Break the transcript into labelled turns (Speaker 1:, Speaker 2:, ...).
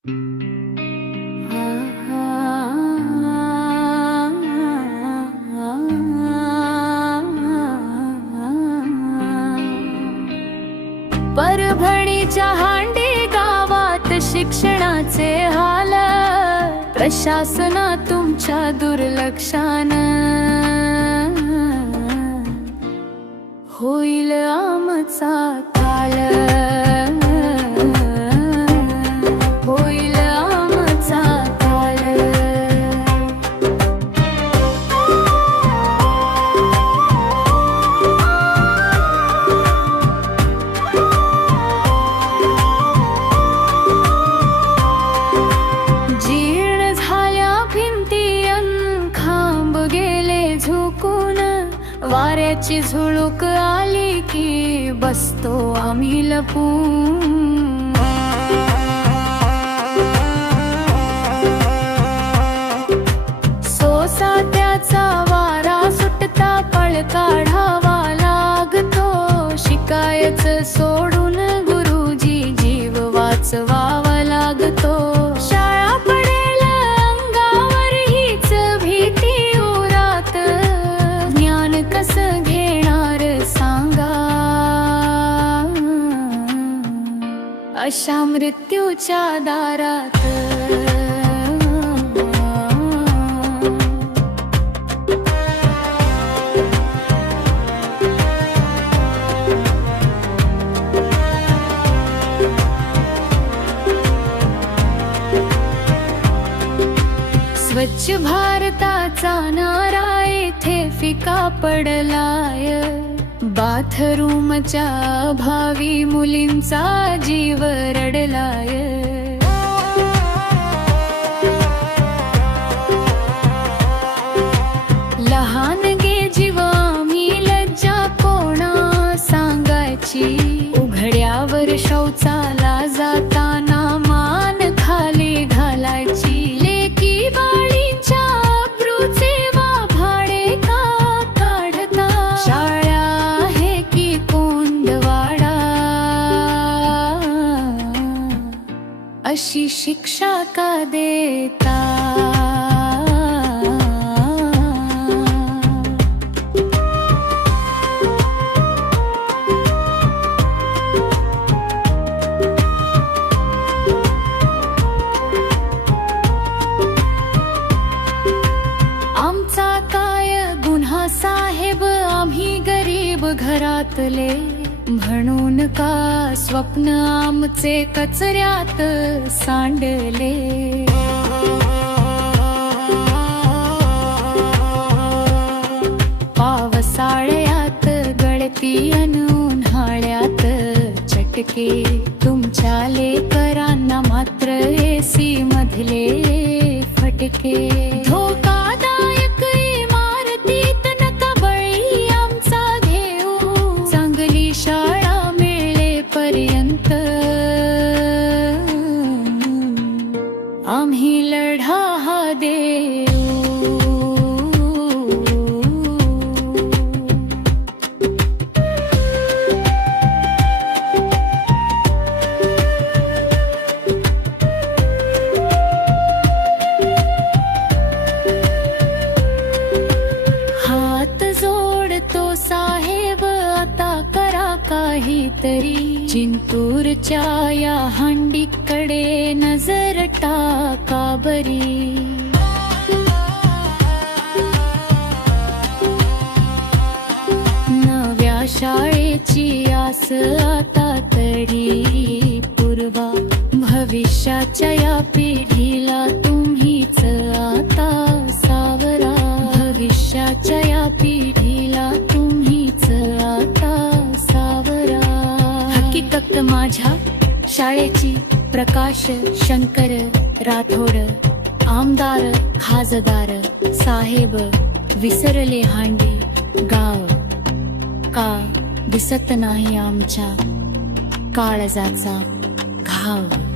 Speaker 1: परभणीच्या हांडी गावात शिक्षणाचे हाल प्रशासना तुमच्या दुर्लक्षान. होईल आमचा काळ. वाऱ्याची झुळूक आली की बसतो आम्ही लपून. सोसाट्याचा वारा सुटता पळ काढावा लागतो. शिकायच सोडून गुरुजी जीव वाचवा. अशा मृत्यूच्या दारात. स्वच्छ भारताचा नारा येथे फिका पडलाय. बाथरूमच्या भावी मुलींचा जीव रडलाय. लहान गे जीवा मी लज्जा कोणा सांगायची. उघड्यावर शौचाला जाताना अशी शिक्षा का देता? आमचा काय गुन्हा साहेब? आम्ही गरीब घरातले. म्हणून का स्वप्न आमचे कचऱ्यात सांडले? पावसाळ्यात गळती उन्हाळ्यात चटके तुमच्या लेकरांना मात्र एसी मधले फटके. मिळेपर्यंत आम्ही लढा हा देऊ हात जोडतो साहेब आता करा काहीतरी. चिंतूरच्या या हंडीकडे नजर टाका बरी. नव्या शाळेची आस आता तरी. पूर्वा भविष्याच्या या पिढीला तू शाळेची प्रकाश शंकर राठोड आमदार खासदार साहेब विसरले हांडी गाव. का दिसत नाही आमच्या काळजाचा घाव?